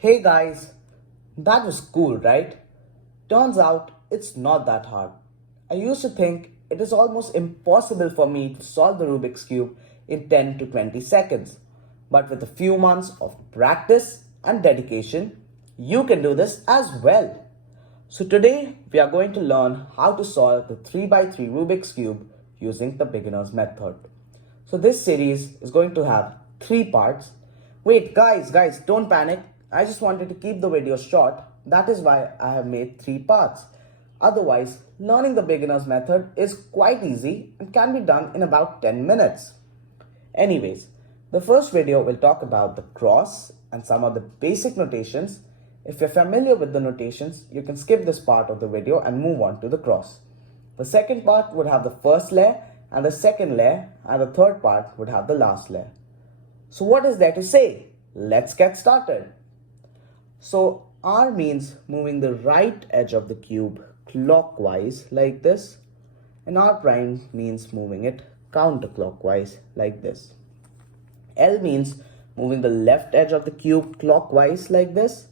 Hey guys, that was cool, right? Turns out it's not that hard. I used to think it is almost impossible for me to solve the Rubik's Cube in 10 to 20 seconds. But with a few months of practice and dedication, you can do this as well. So today we are going to learn how to solve the 3 by 3 Rubik's Cube using the beginner's method. So this series is going to have 3 parts. Wait, guys, don't panic. I just wanted to keep the video short. That is why I have made 3 parts. Otherwise, learning the beginner's method is quite easy and can be done in about 10 minutes. Anyways, the first video will talk about the cross and some of the basic notations. If you're familiar with the notations, you can skip this part of the video and move on to the cross. The second part would have the first layer and the second layer, and the third part would have the last layer. So what is there to say? Let's get started. So R means moving the right edge of the cube clockwise like this, and R prime means moving it counterclockwise like this. L means moving the left edge of the cube clockwise like this,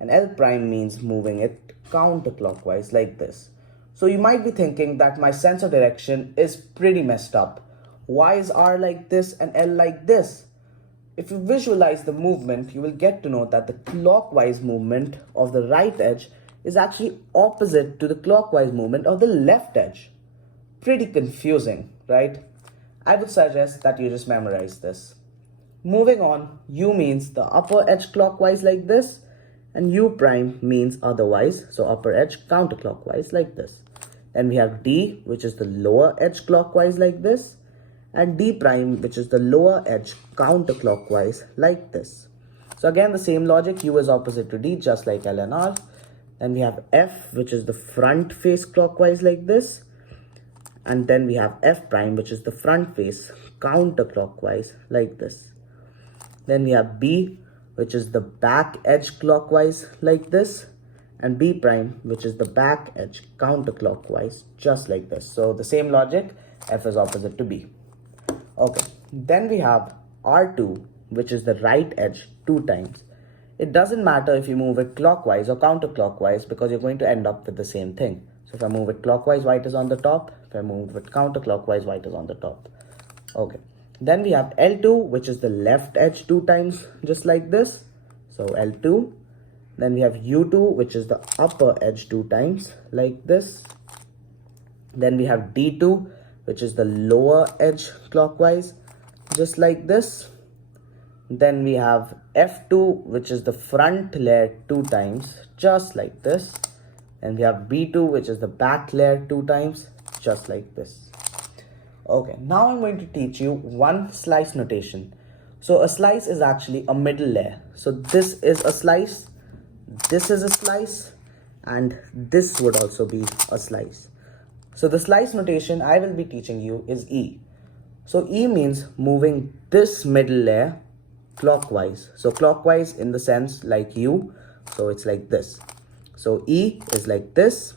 and L prime means moving it counterclockwise like this. So you might be thinking that my sense of direction is pretty messed up. Why is R like this and L like this? If you visualize the movement, you will get to know that the clockwise movement of the right edge is actually opposite to the clockwise movement of the left edge. Pretty confusing, right? I would suggest that you just memorize this. Moving on, U means the upper edge clockwise like this, and U prime means otherwise, so upper edge counterclockwise like this. Then we have D, which is the lower edge clockwise like this, and D prime, which is the lower edge counterclockwise like this. So again, the same logic, U is opposite to D, just like L and R. Then we have F, which is the front face clockwise like this. And then we have F prime, which is the front face counterclockwise like this. Then we have B, which is the back edge clockwise like this. And B prime, which is the back edge counterclockwise, just like this. So the same logic, F is opposite to B. Okay, then we have R2, which is the right edge 2 times. It doesn't matter if you move it clockwise or counterclockwise because you're going to end up with the same thing. So if I move it clockwise, white is on the top. If I move it counterclockwise, white is on the top. Okay, then we have L2, which is the left edge 2 times, just like this. So L2. Then we have U2, which is the upper edge 2 times, like this. Then we have D2, which is the lower edge clockwise, just like this. Then we have F2, which is the front layer 2 times, just like this. And we have B2, which is the back layer 2 times, just like this. Okay, now I'm going to teach you one slice notation. So a slice is actually a middle layer. So this is a slice, this is a slice, and this would also be a slice. So the slice notation I will be teaching you is E. So E means moving this middle layer clockwise. So clockwise in the sense like U. So it's like this. So E is like this,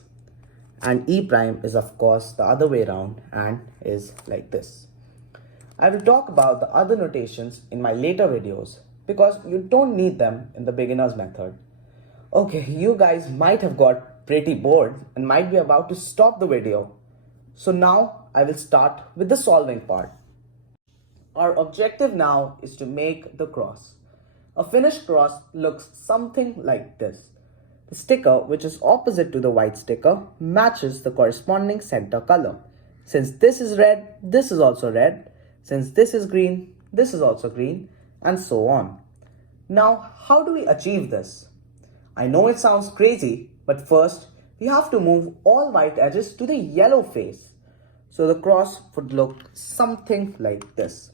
and E prime is of course the other way around and is like this. I will talk about the other notations in my later videos because you don't need them in the beginner's method. Okay, you guys might have got pretty bored and might be about to stop the video. So now I will start with the solving part. Our objective now is to make the cross. A finished cross looks something like this. The sticker, which is opposite to the white sticker, matches the corresponding center color. Since this is red, this is also red. Since this is green, this is also green, and so on. Now, how do we achieve this? I know it sounds crazy, but first, we have to move all white edges to the yellow face. So the cross would look something like this.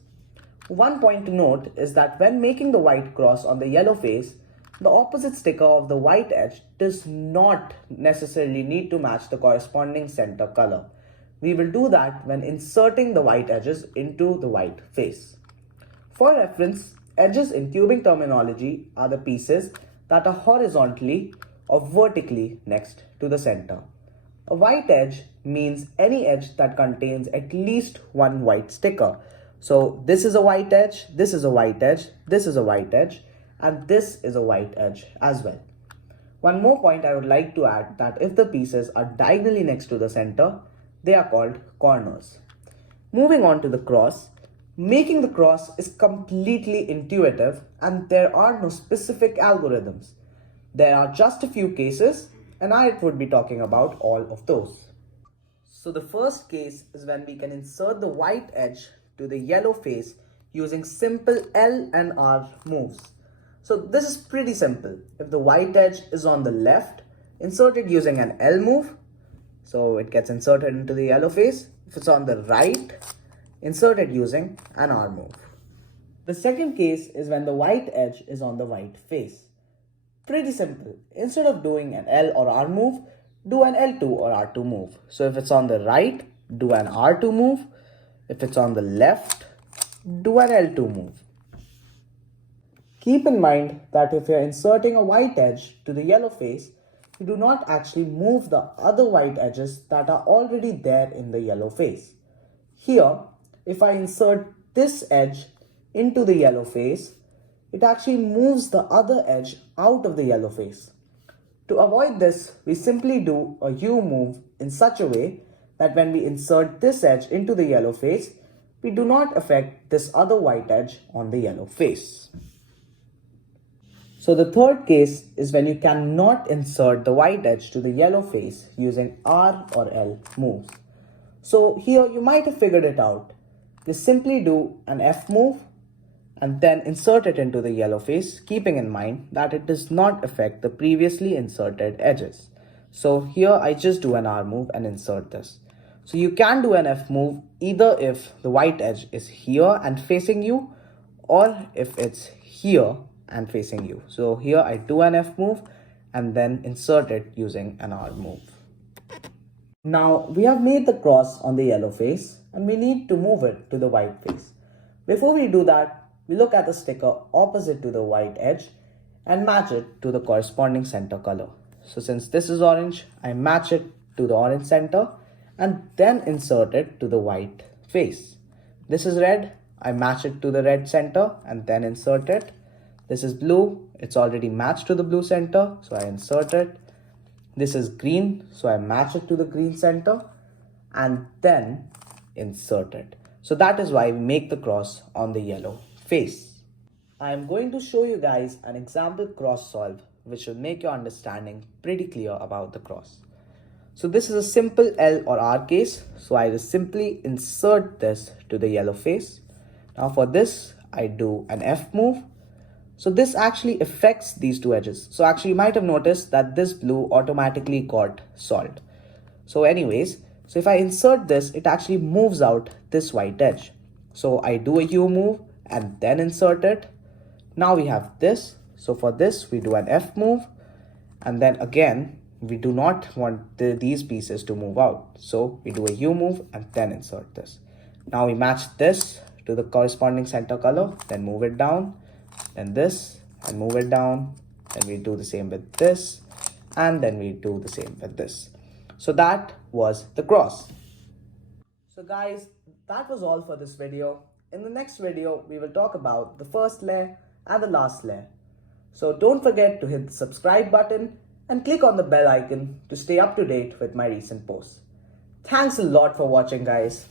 One point to note is that when making the white cross on the yellow face, the opposite sticker of the white edge does not necessarily need to match the corresponding center color. We will do that when inserting the white edges into the white face. For reference, edges in cubing terminology are the pieces that are horizontally or vertically next to the center. A white edge means any edge that contains at least one white sticker. So this is a white edge, this is a white edge, this is a white edge, and this is a white edge as well. One more point I would like to add, that if the pieces are diagonally next to the center, they are called corners. Moving on to the cross, making the cross is completely intuitive and there are no specific algorithms. There are just a few cases and I would be talking about all of those. So the first case is when we can insert the white edge to the yellow face using simple L and R moves. So this is pretty simple. If the white edge is on the left, insert it using an L move. So it gets inserted into the yellow face. If it's on the right, insert it using an R move. The second case is when the white edge is on the white face. Pretty simple. Instead of doing an L or R move, do an L2 or R2 move. So if it's on the right, do an R2 move. If it's on the left, do an L2 move. Keep in mind that if you're inserting a white edge to the yellow face, you do not actually move the other white edges that are already there in the yellow face. Here, if I insert this edge into the yellow face, it actually moves the other edge out of the yellow face. To avoid this, we simply do a U move in such a way that when we insert this edge into the yellow face, we do not affect this other white edge on the yellow face. So the third case is when you cannot insert the white edge to the yellow face using R or L moves. So here you might have figured it out. You simply do an F move and then insert it into the yellow face, keeping in mind that it does not affect the previously inserted edges. So here I just do an R move and insert this. So you can do an F move either if the white edge is here and facing you, or if it's here and facing you. So here I do an F move and then insert it using an R move. Now we have made the cross on the yellow face and we need to move it to the white face. Before we do that, we look at the sticker opposite to the white edge and match it to the corresponding center color. So since this is orange, I match it to the orange center and then insert it to the white face. This is red, I match it to the red center and then insert it. This is blue, it's already matched to the blue center, so I insert it. This is green, so I match it to the green center and then insert it. So that is why we make the cross on the yellow face. I am going to show you guys an example cross solve which will make your understanding pretty clear about the cross. So this is a simple L or R case, so I will simply insert this to the yellow face. Now for this, I do an F move. So this actually affects these two edges. So actually you might have noticed that this blue automatically got solved. So anyways, so if I insert this, it actually moves out this white edge. So I do a U move and then insert it. Now we have this. So for this, we do an F move. And then again, we do not want these pieces to move out. So we do a U move and then insert this. Now we match this to the corresponding center color, then move it down. Then this and move it down, then we do the same with this, and then we do the same with this. So that was the cross. So guys, that was all for this video. In the next video, we will talk about the first layer and the last layer. So don't forget to hit the subscribe button and click on the bell icon to stay up to date with my recent posts. Thanks a lot for watching, guys.